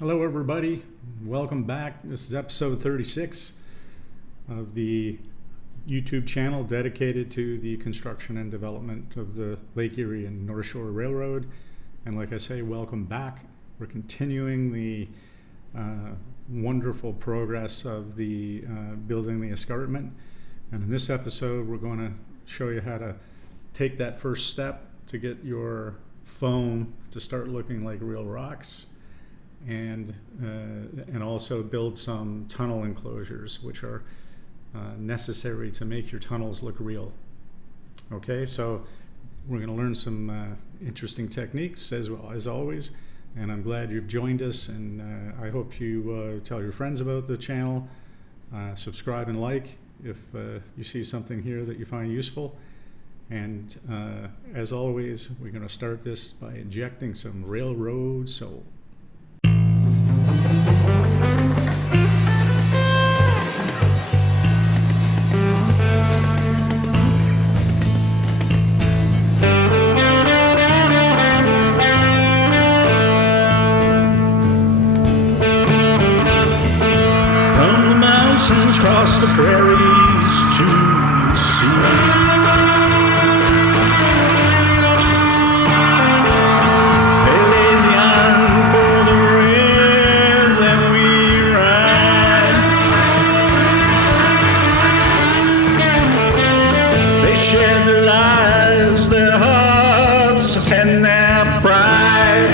Hello everybody, welcome back. This is episode 36 of the YouTube channel dedicated to the construction and development of the Lake Erie and North Shore Railroad. And like I say, welcome back. We're continuing the wonderful progress of the building the escarpment. And in this episode, we're going to show you how to take that first step to get your foam to start looking like real rocks. And also build some tunnel enclosures, which are necessary to make your tunnels look real. Okay, so we're going to learn some interesting techniques as well as always, and I'm glad you've joined us, and I hope you tell your friends about the channel, subscribe and like if you see something here that you find useful. And as always, we're going to start this by injecting some railroad soul. Across the prairies to the sea, they laid the iron for the rails and we ride. They shared their lives, their hearts, and their pride.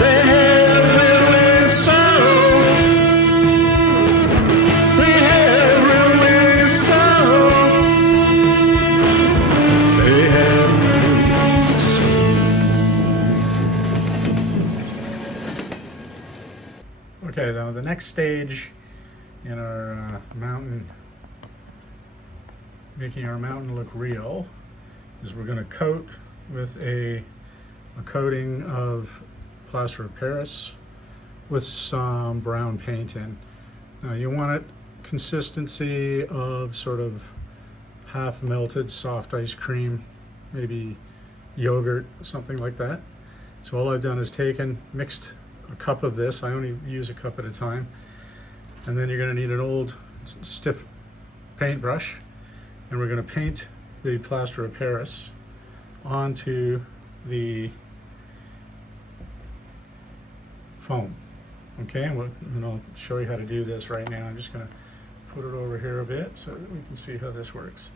They had railway soul. Okay, now the next stage in our making our mountain look real, is we're going to coat with a coating of plaster of Paris with some brown paint in. Now you want it consistency of sort of half melted soft ice cream, maybe yogurt, something like that. So all I've done is mixed a cup of this. I only use a cup at a time. And then you're going to need an old stiff paintbrush, and we're going to paint the plaster of Paris onto the foam. Okay, and I'll show you how to do this right now. I'm just going to put it over here a bit so that we can see how this works.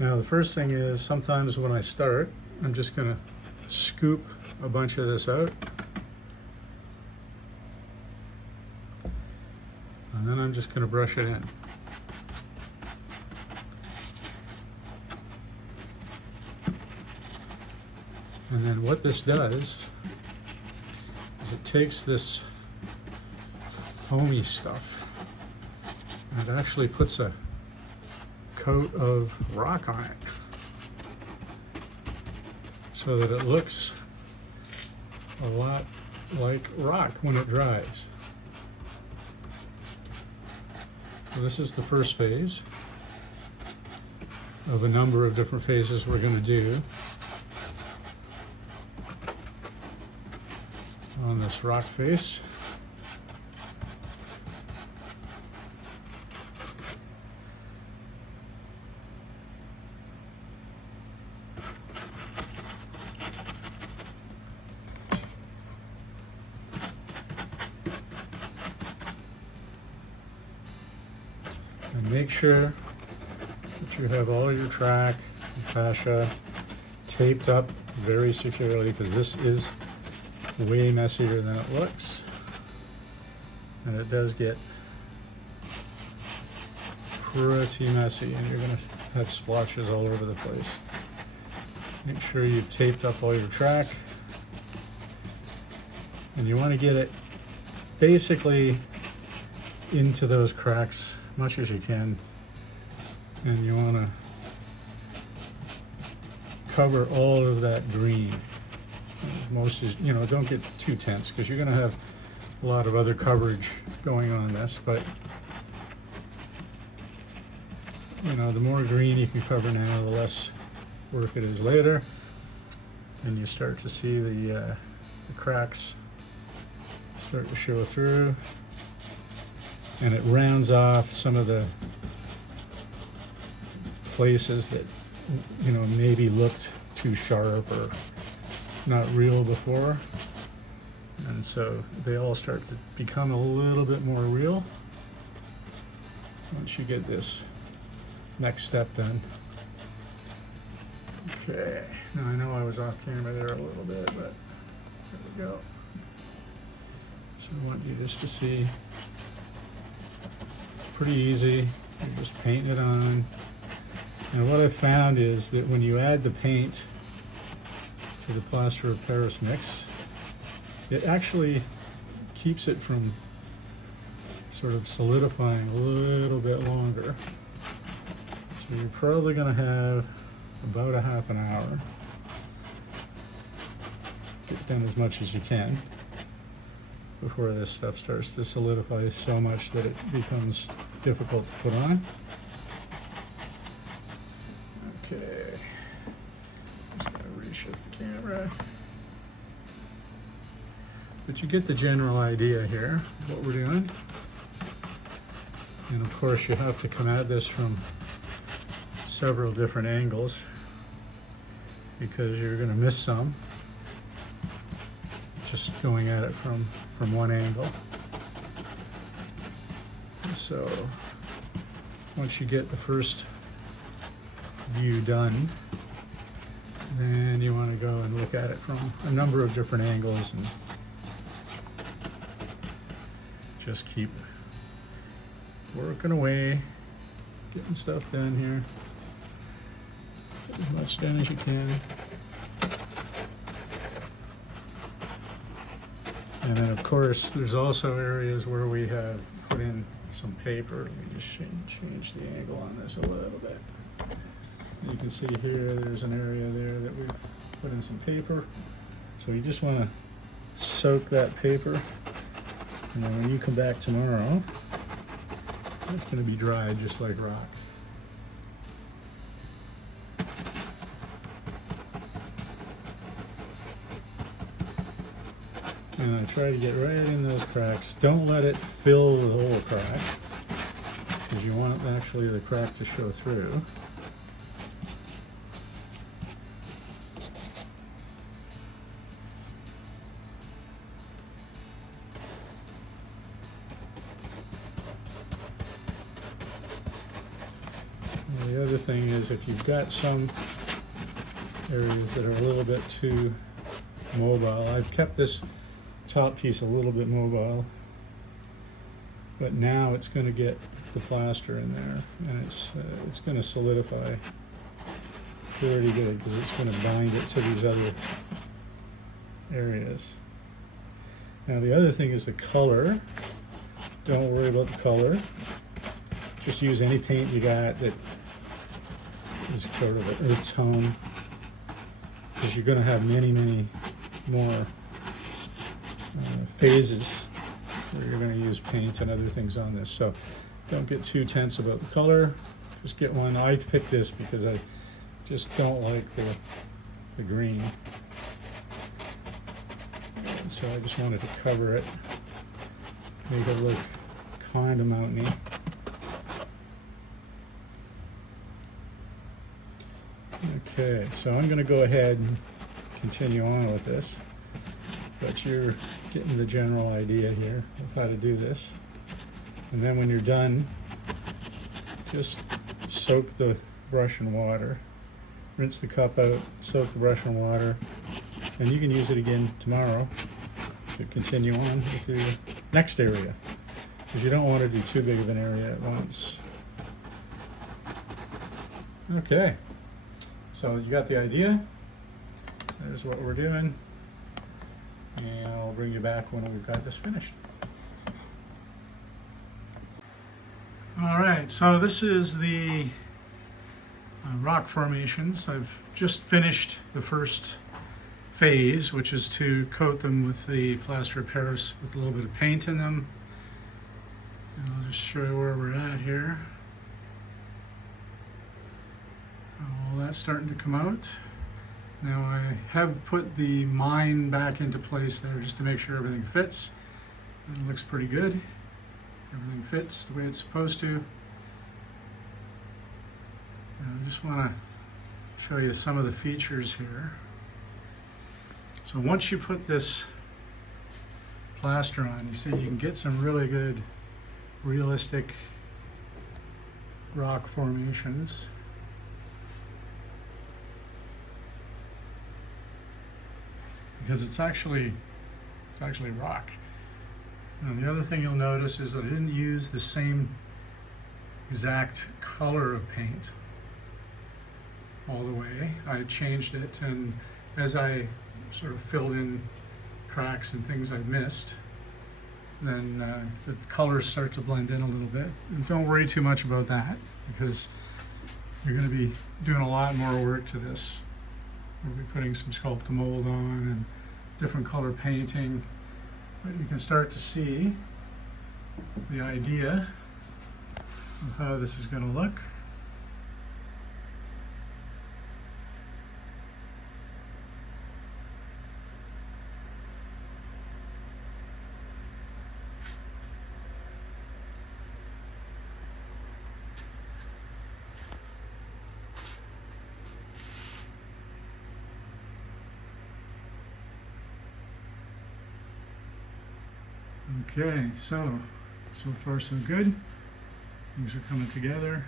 Now the first thing is, sometimes when I start, I'm just going to scoop a bunch of this out. And then I'm just going to brush it in. And then what this does is it takes this foamy stuff and it actually puts a coat of rock on it so that it looks a lot like rock when it dries. So this is the first phase of a number of different phases we're going to do on this rock face. And make sure that you have all your track and fascia taped up very securely, because this is way messier than it looks, and it does get pretty messy, and you're going to have splotches all over the place. Make sure you've taped up all your track, and you want to get it basically into those cracks much as you can, and you want to cover all of that green. Most is, don't get too tense, because you're going to have a lot of other coverage going on this, but the more green you can cover now, the less work it is later, and you start to see the cracks start to show through, and it rounds off some of the places that, you know, maybe looked too sharp or not real before, and so they all start to become a little bit more real once you get this next step done. Okay, now I know I was off camera there a little bit, but there we go. So I want you just to see it's pretty easy. You just paint it on. And what I found is that when you add the paint to the plaster of Paris mix, it actually keeps it from sort of solidifying a little bit longer. So you're probably going to have about a half an hour. Get done as much as you can before this stuff starts to solidify so much that it becomes difficult to put on. Okay, just gotta reshift the camera. But you get the general idea here of what we're doing. And of course you have to come at this from several different angles because you're going to miss some just going at it from one angle. So once you get the first view done, then you want to go and look at it from a number of different angles and just keep working away, getting stuff done here. Get as much done as you can. And then of course there's also areas where we have put in some paper. Let me just change the angle on this a little bit. You can see here there's an area there that we've put in some paper. So you just want to soak that paper, and then when you come back tomorrow, it's going to be dried just like rock. And I try to get right in those cracks. Don't let it fill the whole crack, because you want actually the crack to show through. And the other thing is, if you've got some areas that are a little bit too mobile, I've kept this top piece a little bit mobile, but now it's going to get the plaster in there, and it's going to solidify pretty good because it's going to bind it to these other areas. Now the other thing is the color. Don't worry about the color. Just use any paint you got that is sort of an earth tone, because you're going to have many more phases where you're going to use paint and other things on this. So don't get too tense about the color. Just get one. I picked this because I just don't like the green. And so I just wanted to cover it, make it look kind of mountainy. Okay, so I'm going to go ahead and continue on with this, but you're getting the general idea here of how to do this. And then when you're done, just soak the brush in water, rinse the cup out, soak the brush in water, and you can use it again tomorrow to continue on with the next area, because you don't want to do too big of an area at once. Okay, so you got the idea. There's what we're doing, and I'll bring you back when we've got this finished. All right, so this is the rock formations. I've just finished the first phase, which is to coat them with the plaster of Paris with a little bit of paint in them. And I'll just show you where we're at here. All that's starting to come out. Now I have put the mine back into place there just to make sure everything fits. It looks pretty good. Everything fits the way it's supposed to. I just want to show you some of the features here. So once you put this plaster on, you see you can get some really good realistic rock formations. Because it's actually rock. Now the other thing you'll notice is that I didn't use the same exact color of paint all the way. I changed it, and as I sort of filled in cracks and things I missed, then the colors start to blend in a little bit. And don't worry too much about that, because you're going to be doing a lot more work to this. We'll be putting some sculpt to mold on and different color painting, but you can start to see the idea of how this is going to look. Okay, so far so good. Things are coming together.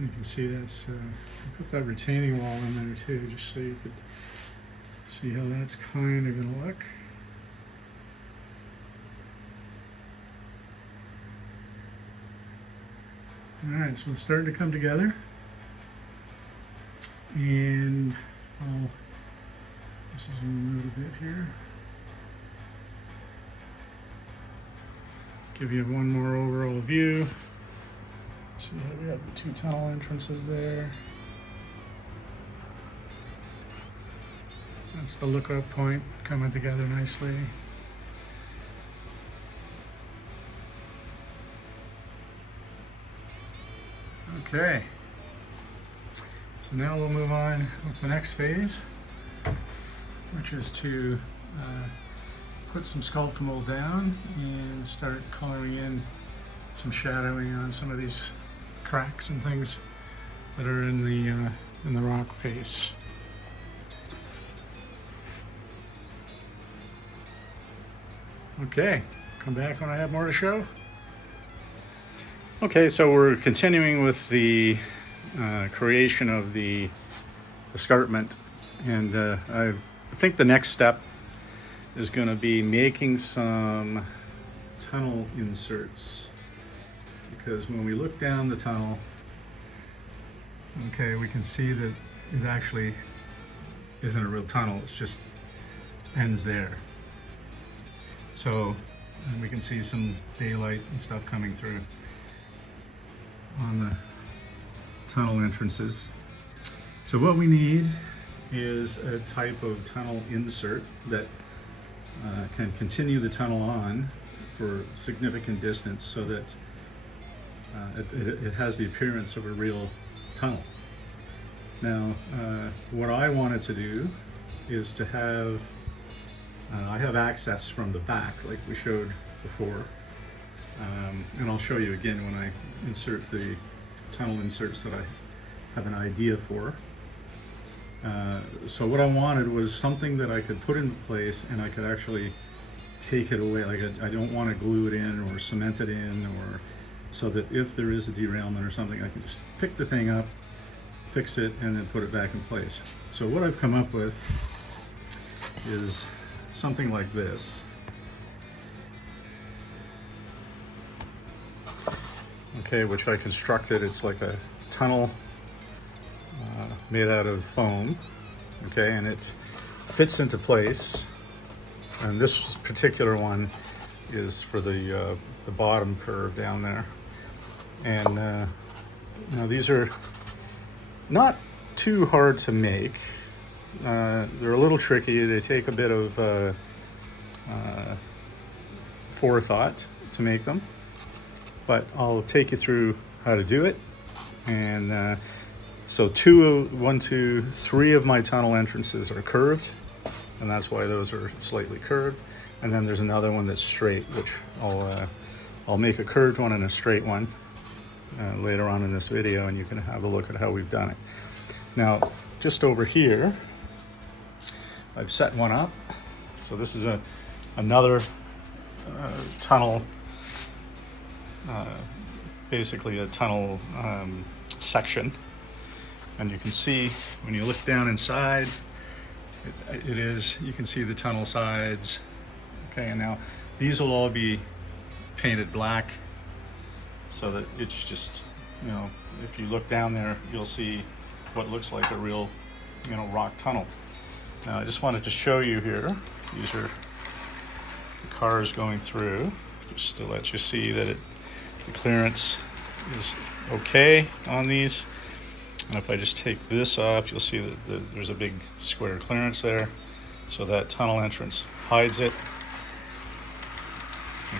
You can see that's, I put that retaining wall in there too, just so you could see how that's kind of going to look. Alright, so it's starting to come together. And I'll just zoom out a bit here. Give you one more overall view. See how we have the two tunnel entrances there. That's the lookout point coming together nicely. Okay. So now we'll move on with the next phase, which is to put some sculpt mold down and start coloring in some shadowing on some of these cracks and things that are in the rock face. Okay, come back when I have more to show. Okay, so we're continuing with the creation of the escarpment, and I think the next step is going to be making some tunnel inserts, because when we look down the tunnel, okay, we can see that it actually isn't a real tunnel, it's just ends there. So, and we can see some daylight and stuff coming through on the tunnel entrances. So what we need is a type of tunnel insert that can continue the tunnel on for significant distance, so that it has the appearance of a real tunnel. Now, what I wanted to do is to have, I have access from the back like we showed before, and I'll show you again when I insert the tunnel inserts that I have an idea for. So what I wanted was something that I could put in place and I could actually take it away. Like I don't want to glue it in or cement it in, or so that if there is a derailment or something, I can just pick the thing up, fix it, and then put it back in place. So what I've come up with is something like this. Okay, which I constructed. It's like a tunnel made out of foam, okay, and it fits into place. And this particular one is for the bottom curve down there. And you know, these are not too hard to make. They're a little tricky. They take a bit of forethought to make them, but I'll take you through how to do it. And so 3 of my tunnel entrances are curved, and that's why those are slightly curved. And then there's another one that's straight, which I'll make a curved one and a straight one later on in this video, and you can have a look at how we've done it. Now, just over here, I've set one up. So this is another tunnel, basically a tunnel section. And you can see when you look down inside, you can see the tunnel sides. Okay, and now these will all be painted black so that it's just, you know, if you look down there, you'll see what looks like a real, you know, rock tunnel. Now I just wanted to show you here, these are the cars going through, just to let you see that the clearance is okay on these. And if I just take this off, you'll see that there's a big square clearance there. So that tunnel entrance hides it.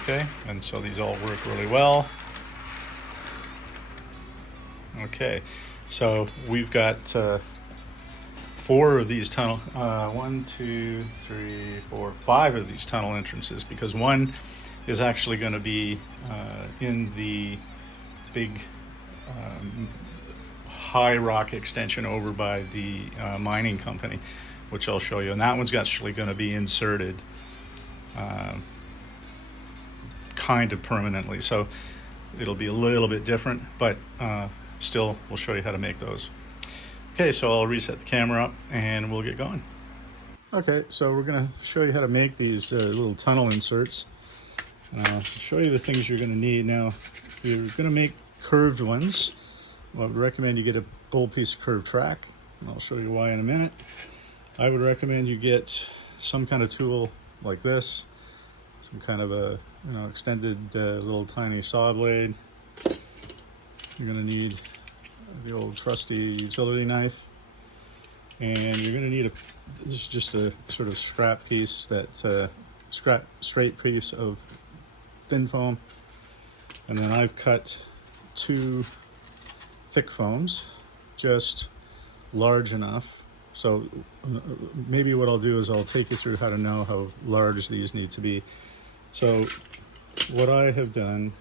Okay, and so these all work really well. Okay, so we've got 4 of these tunnel, 1, 2, 3, 4, 5 of these tunnel entrances, because one is actually going to be in the big high rock extension over by the mining company, which I'll show you. And that one's actually going to be inserted kind of permanently. So it'll be a little bit different, but still we'll show you how to make those. Okay, so I'll reset the camera up and we'll get going. Okay, so we're going to show you how to make these little tunnel inserts. I'll show you the things you're going to need. Now, if you're going to make curved ones, well, I would recommend you get a old piece of curved track. I'll show you why in a minute. I would recommend you get some kind of tool like this, some kind of a extended little tiny saw blade. You're going to need the old trusty utility knife, and you're going to need this is just a sort of scrap piece, straight piece of thin foam, and then I've cut 2 thick foams, just large enough. So maybe what I'll do is I'll take you through how to know how large these need to be. So what I have done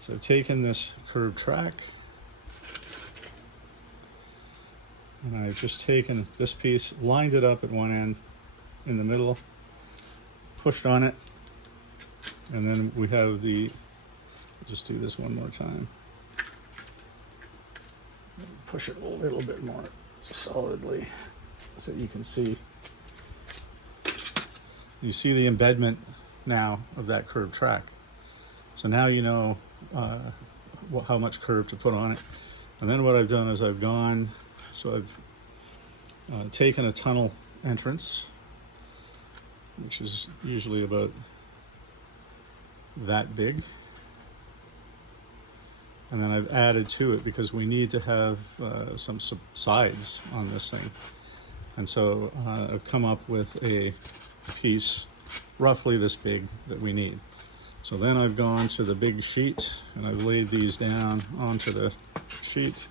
is I've taken this curved track and I've just taken this piece, lined it up at one end in the middle, pushed on it, and then we have just do this one more time. Push it a little bit more solidly so you can see. You see the embedment now of that curved track. So now you know how much curve to put on it. And then what I've done is I've taken a tunnel entrance, which is usually about that big, and then I've added to it because we need to have some sides on this thing. And so I've come up with a piece roughly this big that we need. So then I've gone to the big sheet and I've laid these down onto the sheet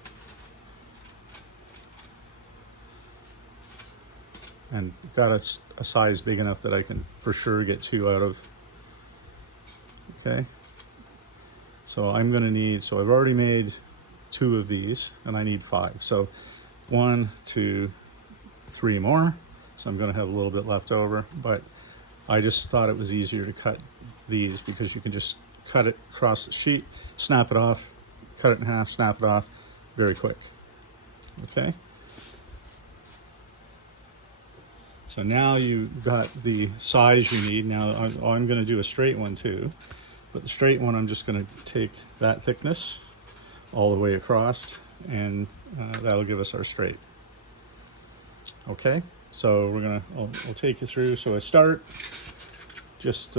and got a size big enough that I can for sure get 2 out of. Okay. So I'm going to need, so I've already made 2 of these and I need 5. So 1, 2, 3 more. So I'm going to have a little bit left over, but I just thought it was easier to cut these because you can just cut it across the sheet, snap it off, cut it in half, snap it off, very quick. Okay. So now you've got the size you need. Now I'm going to do a straight one too. But the straight one, I'm just going to take that thickness all the way across, and that'll give us our straight. Okay, so I'll take you through. So I start just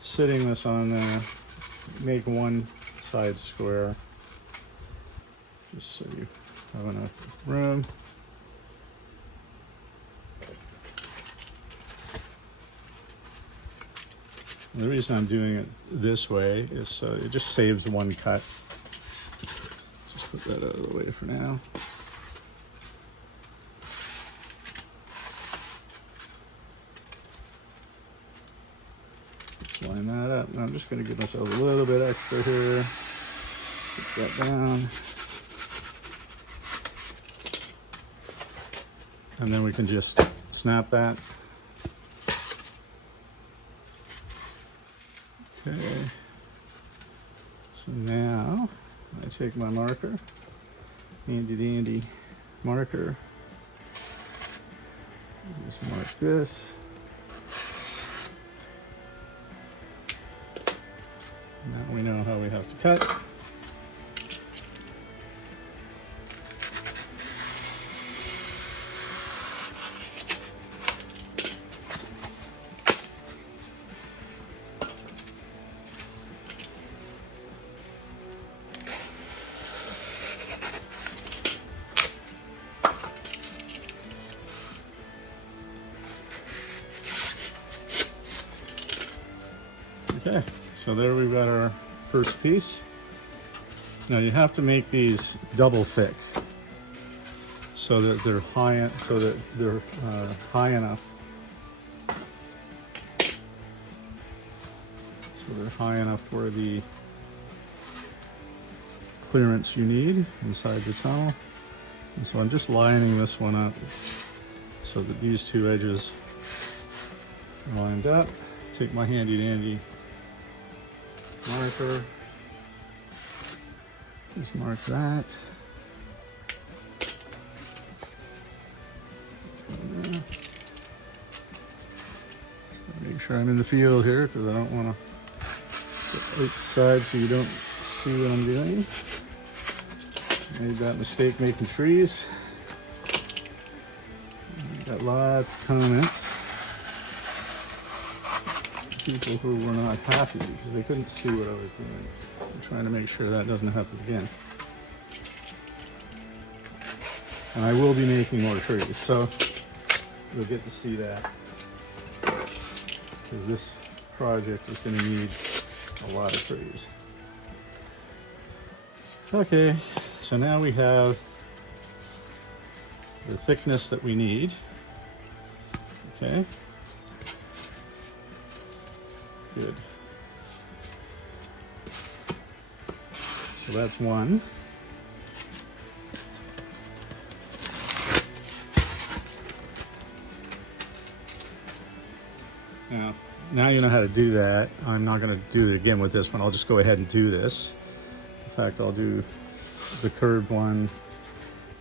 sitting this on there, make one side square, just so you have enough room. And the reason I'm doing it this way is so it just saves one cut. Just put that out of the way for now. that. And I'm just going to give myself a little bit extra here. Put that down. And then we can just snap that. Okay. So now I take my marker, handy dandy marker. Just mark this. Now we know how we have to cut. Okay, so there we've got our first piece. Now you have to make these double thick so that they're high enough. So they're high enough for the clearance you need inside the tunnel. And so I'm just lining this one up so that these two edges are lined up. Take my handy dandy marker, just mark that. Make sure I'm in the field here because I don't want to get each side so you don't see what I'm doing. Made that mistake making trees. Got lots of comments. People who were not happy because they couldn't see what I was doing. I'm trying to make sure that doesn't happen again. And I will be making more trees, so you'll get to see that. Because this project is going to need a lot of trees. Okay, so now we have the thickness that we need. Okay. Good. So that's one. Now you know how to do that. I'm not going to do it again with this one. I'll just go ahead and do this. In fact, I'll do the curved one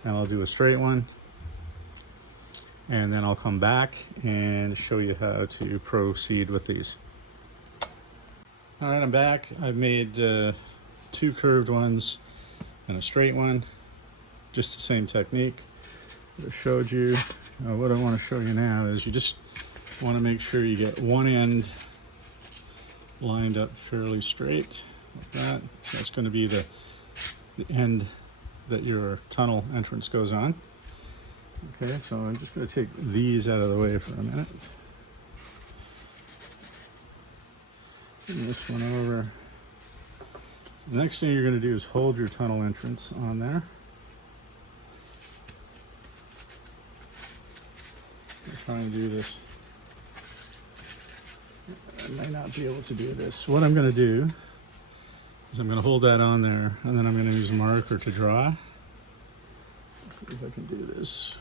and I'll do a straight one. And then I'll come back and show you how to proceed with these. All right, I'm back. I've made two curved ones and a straight one, just the same technique that I showed you. What I want to show you now is you just want to make sure you get one end lined up fairly straight like that. So that's going to be the end that your tunnel entrance goes on. Okay, so I'm just going to take these out of the way for a minute. Bring this one over. The next thing you're going to do is hold your tunnel entrance on there. I'm trying to do this. I might not be able to do this. What I'm going to do is I'm going to hold that on there, and then I'm going to use a marker to draw. Let's see if I can do this.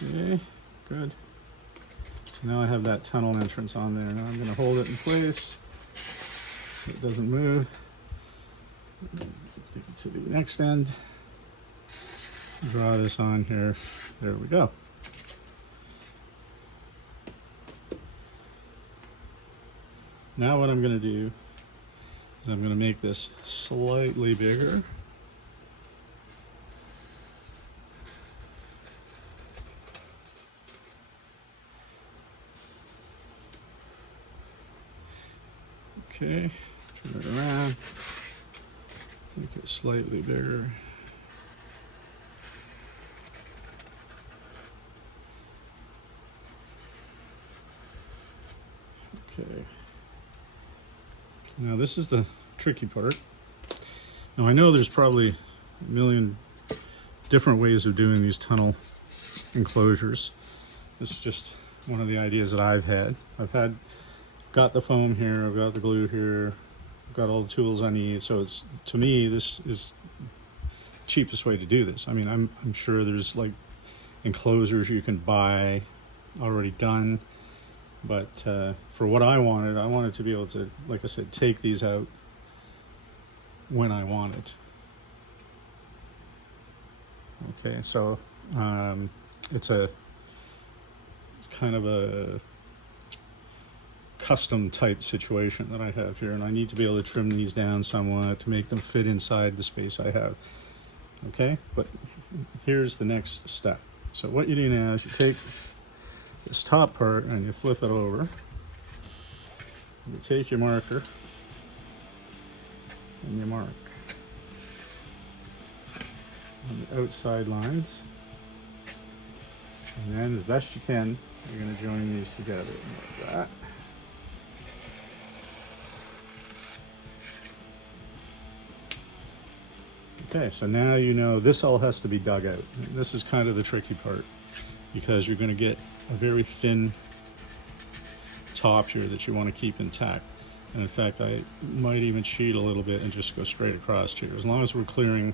Okay, good. So now I have that tunnel entrance on there. Now I'm going to hold it in place so it doesn't move. Take it to the next end. Draw this on here. There we go. Now what I'm going to do is I'm going to make this slightly bigger. Okay, turn it around, make it slightly bigger. Okay, now this is the tricky part. Now I know there's probably a million different ways of doing these tunnel enclosures. This is just one of the ideas that I've had. Got the foam here, I've got the glue here, I've got all the tools I need. So it's, to me, this is the cheapest way to do this. I mean, I'm sure there's like enclosures you can buy already done, but for what I wanted to be able to, like I said, take these out when I want it. Okay, so it's a kind of a custom type situation that I have here, and I need to be able to trim these down somewhat to make them fit inside the space I have. Okay, but here's the next step. So what you do now is you take this top part and you flip it over. You take your marker and you mark on the outside lines, and then as best you can, you're going to join these together like that. Okay, so now you know this all has to be dug out. This is kind of the tricky part, because you're going to get a very thin top here that you want to keep intact. And in fact, I might even cheat a little bit and just go straight across here. As long as we're clearing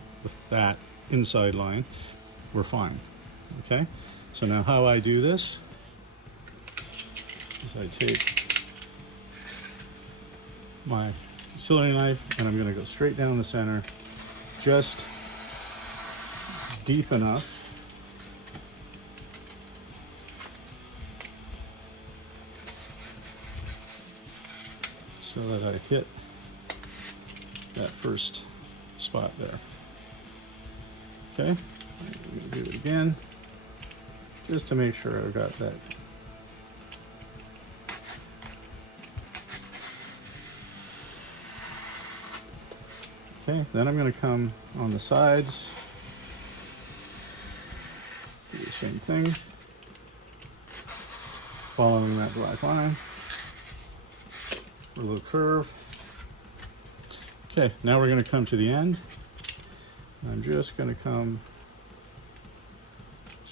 that inside line, we're fine. Okay, so now how I do this is I take my utility knife and I'm going to go straight down the center, just deep enough so that I hit that first spot there. Okay, I'm going to do it again just to make sure I've got that. Okay, then I'm going to come on the sides, do the same thing, following that black line, a little curve. Okay, now we're going to come to the end. I'm just going to come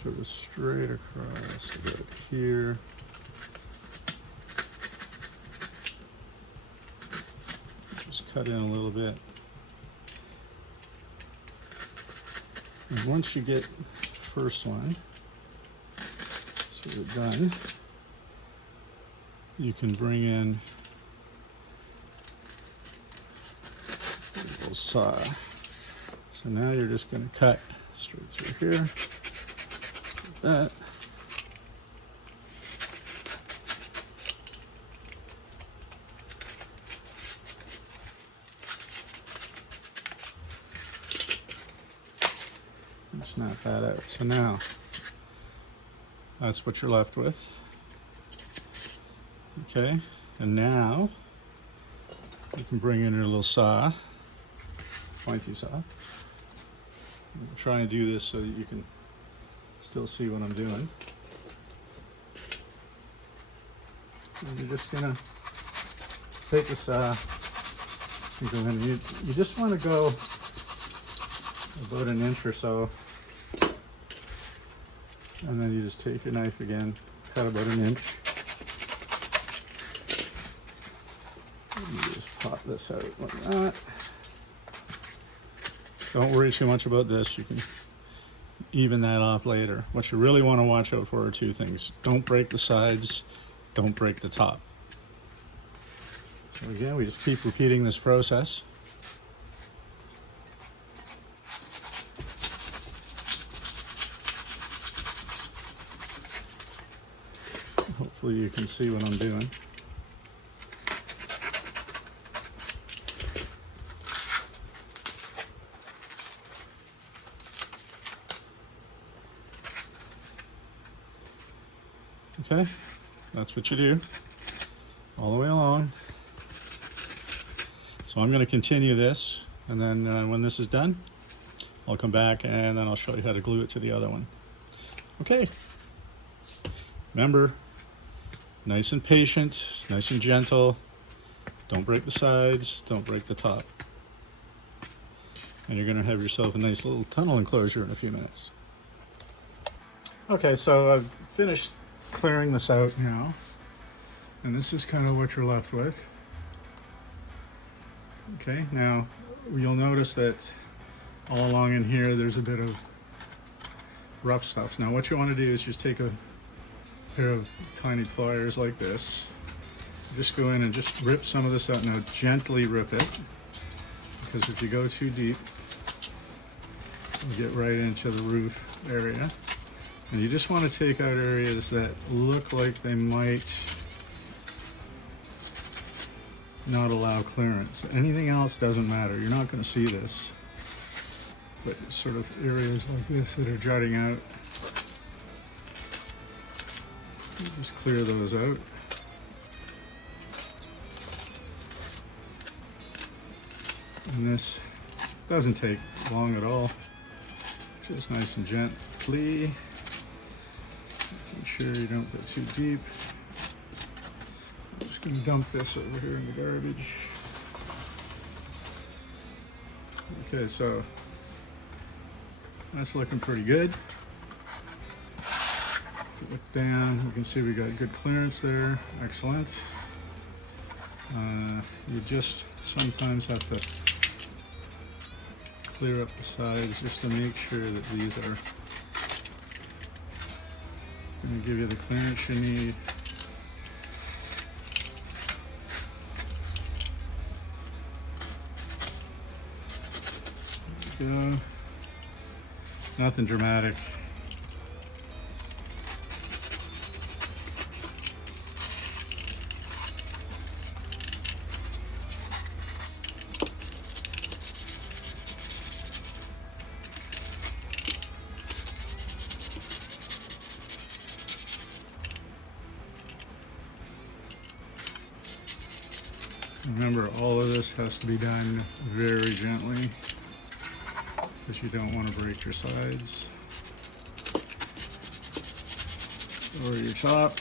sort of straight across about here. Just cut in a little bit. And once you get the first one sort of done, you can bring in a little saw. So now you're just going to cut straight through here, like that. And snap that out. So now, that's what you're left with. Okay, and now you can bring in your little saw, pointy saw. I'm trying to do this so that you can still see what I'm doing. And you're just gonna take the saw, and you just want to go about an inch or so, and then you just take your knife again, cut about an inch, and you just pop this out like that. Don't worry too much about this. You can even that off later. What you really want to watch out for are two things. Don't break the sides, don't break the top. So again, we just keep repeating this process. Hopefully you can see what I'm doing. Okay, that's what you do all the way along. So I'm going to continue this, and then when this is done, I'll come back and then I'll show you how to glue it to the other one. Okay, remember, nice and patient, nice and gentle. Don't break the sides, don't break the top. And you're going to have yourself a nice little tunnel enclosure in a few minutes. Okay, so I've finished clearing this out now, and this is kind of what you're left with. Okay, now you'll notice that all along in here there's a bit of rough stuff. Now what you want to do is just take a pair of tiny pliers like this, just go in and just rip some of this out. Now gently rip it, because if you go too deep you get right into the roof area, and you just want to take out areas that look like they might not allow clearance. Anything else doesn't matter, you're not going to see this, but sort of areas like this that are jutting out, just clear those out. And this doesn't take long at all, just nice and gently. Make sure you don't go too deep. I'm just going to dump this over here in the garbage. Okay, so that's looking pretty good. Look down, you can see we got good clearance there. Excellent. You just sometimes have to clear up the sides just to make sure that these are going to give you the clearance you need. There we go. Nothing dramatic. Remember, all of this has to be done very gently, because you don't want to break your sides or your top.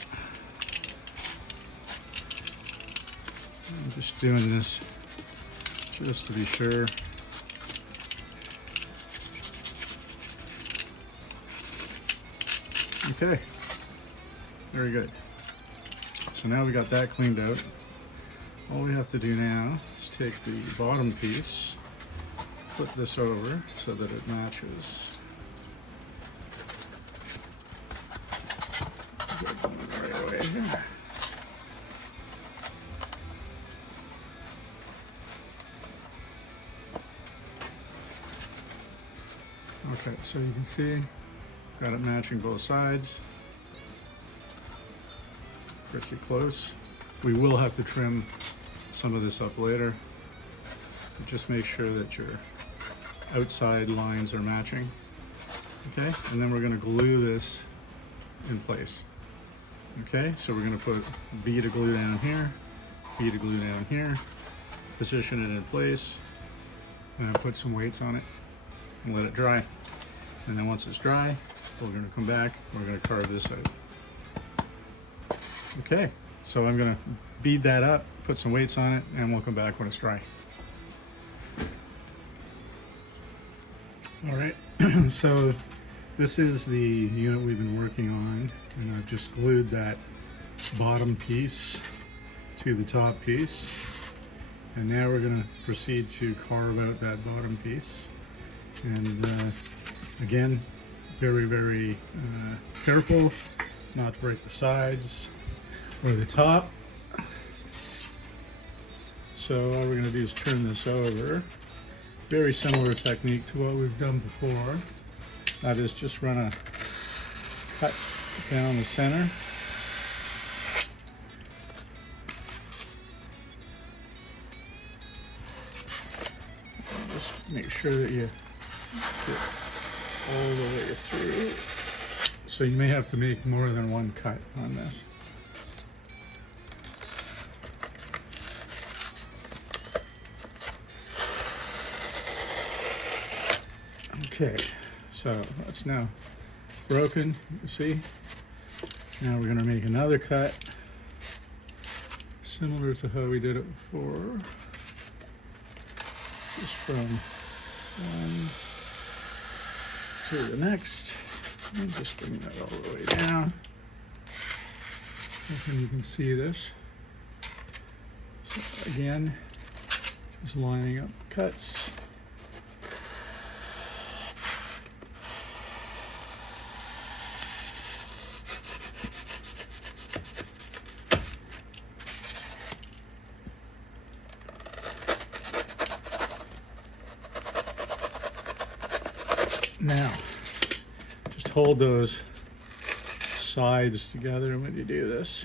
I'm just doing this just to be sure. Okay, very good. So now we got that cleaned out. All we have to do now is take the bottom piece, flip this over so that it matches. Get it going right away here. Okay, so you can see, got it matching both sides. Pretty close. We will have to trim some of this up later. But just make sure that your outside lines are matching. Okay, and then we're going to glue this in place. Okay, so we're going to put a bead of glue down here, bead of glue down here, position it in place, and then put some weights on it and let it dry. And then once it's dry, we're going to come back, we're going to carve this out. Okay, so I'm going to bead that up, put some weights on it, and we'll come back when it's dry. All right, so this is the unit we've been working on, and I've just glued that bottom piece to the top piece. And now we're going to proceed to carve out that bottom piece. And again, very, very careful not to break the sides or the top. So all we're going to do is turn this over. Very similar technique to what we've done before. That is, just run a cut down the center. Just make sure that you get all the way through. So you may have to make more than one cut on this. Okay, so that's now broken, you see. Now we're going to make another cut, similar to how we did it before. Just from one to the next. I'll just bring that all the way down. And you can see this. So again, just lining up cuts. Now, just hold those sides together when you do this,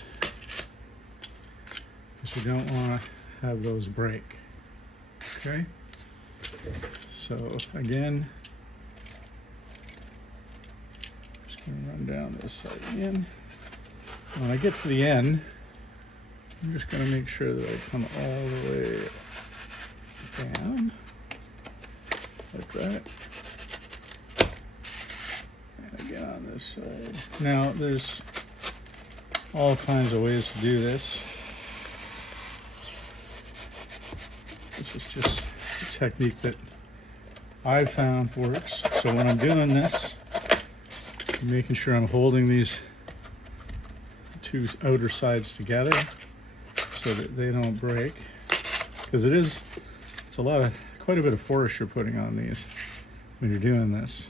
because you don't want to have those break. Okay? So again, just going to run down this side again. When I get to the end, I'm just going to make sure that I come all the way down, like that. Again on this side. Now there's all kinds of ways to do this. This is just a technique that I've found works. So when I'm doing this, I'm making sure I'm holding these two outer sides together so that they don't break. Because it's quite a bit of force you're putting on these when you're doing this.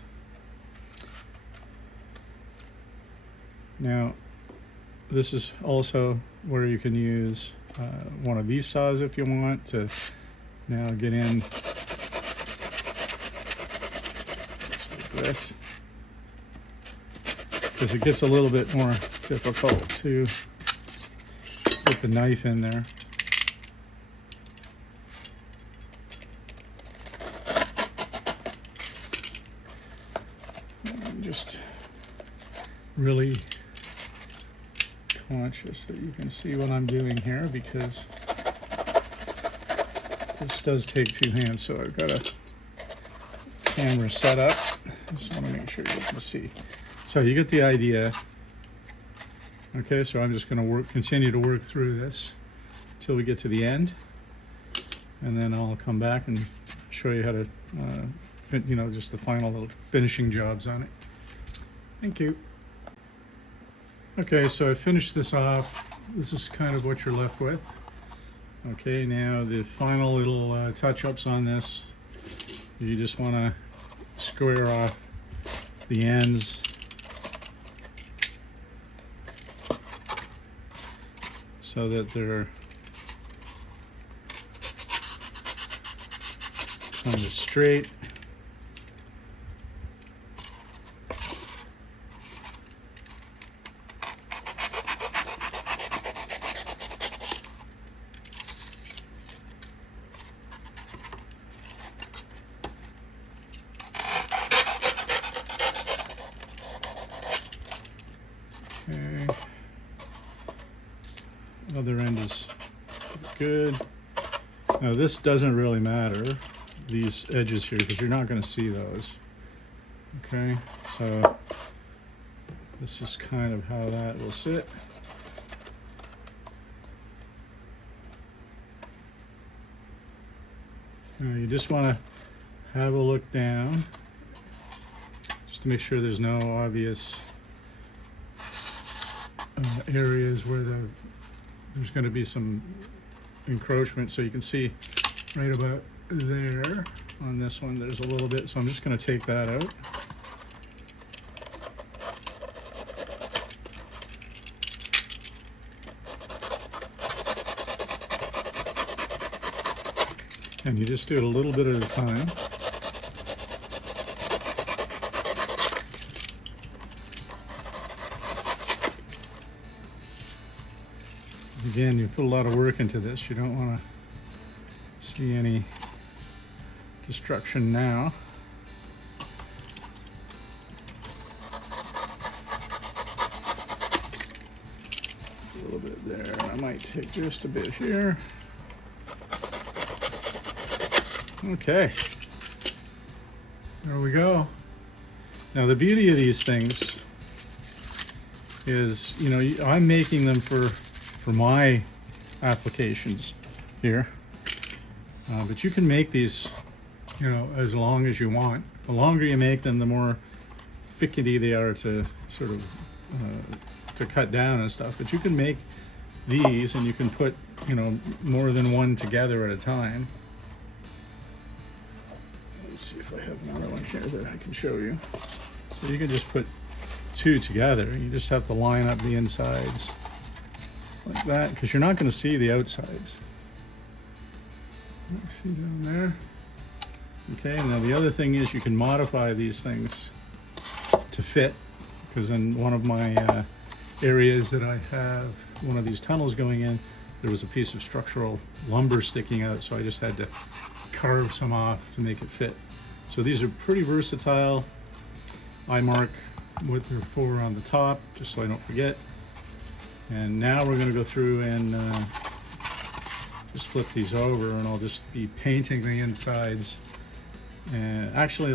Now, this is also where you can use one of these saws if you want to now get in like this, because it gets a little bit more difficult to get the knife in there. I'm just really conscious that you can see what I'm doing here, because this does take two hands. So I've got a camera set up. Just want to make sure you can see. So you get the idea. Okay, so I'm just going to continue to work through this until we get to the end, and then I'll come back and show you how to, just the final little finishing jobs on it. Thank you. Okay, so I finished this off. This is kind of what you're left with. Okay, now the final little touch-ups on this. You just want to square off the ends so that they're kind of straight. Okay. Other end is good. Now this doesn't really matter, these edges here, because you're not going to see those. Okay, so this is kind of how that will sit. Now you just want to have a look down just to make sure there's no obvious areas where there's going to be some encroachment. So you can see right about there on this one there's a little bit, so I'm just going to take that out. And you just do it a little bit at a time. Again, you put a lot of work into this. You don't want to see any destruction now. A little bit there. I might take just a bit here. Okay. There we go. Now the beauty of these things is, I'm making them for my applications here, but you can make these as long as you want. The longer you make them, the more fickety they are to sort of to cut down and stuff. But you can make these, and you can put, you know, more than one together at a time. Let's see if I have another one here that I can show you. So you can just put two together. You just have to line up the insides like that, because you're not going to see the outsides. See down there? Okay, now the other thing is you can modify these things to fit, because in one of my areas that I have one of these tunnels going in, there was a piece of structural lumber sticking out, so I just had to carve some off to make it fit. So these are pretty versatile. I mark what they're for on the top, just so I don't forget. And now we're going to go through and just flip these over, and I'll just be painting the insides. And actually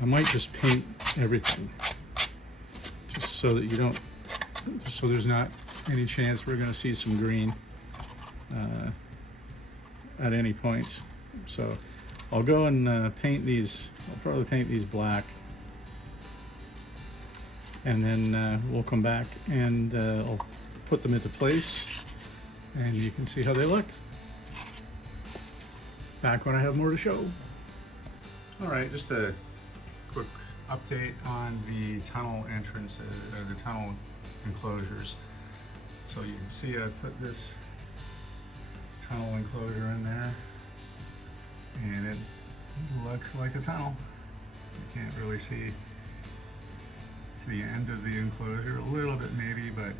I might just paint everything, just so that you don't, so there's not any chance we're going to see some green at any point. So I'll go and paint these. I'll probably paint these black, and then we'll come back and I'll put them into place, and you can see how they look back when I have more to show. All right, just a quick update on the tunnel entrance, the tunnel enclosures. So you can see I put this tunnel enclosure in there, and it looks like a tunnel. You can't really see to the end of the enclosure, a little bit maybe, but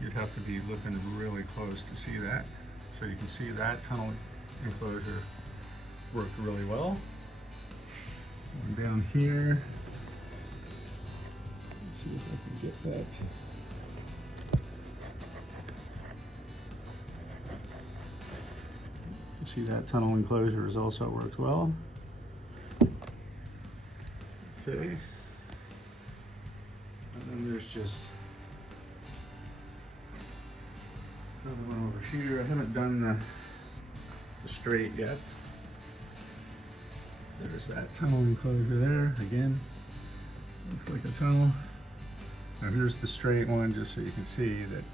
you'd have to be looking really close to see that. So you can see that tunnel enclosure worked really well. And down here, let's see if I can get that. You can see that tunnel enclosure has also worked well. Okay. And then there's just another one over here. I haven't done the straight yet. There's that tunnel enclosure there. Again, looks like a tunnel. Now here's the straight one, just so you can see that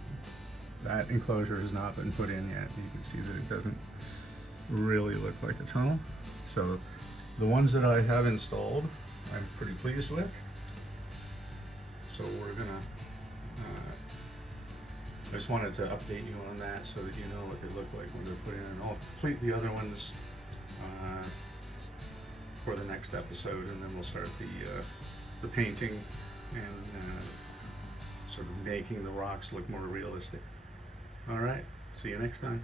that enclosure has not been put in yet. You can see that it doesn't really look like a tunnel. So the ones that I have installed, I'm pretty pleased with. So we're gonna, I just wanted to update you on that so that you know what they look like when they're put in, and I'll complete the other ones for the next episode, and then we'll start the painting and sort of making the rocks look more realistic. All right, see you next time.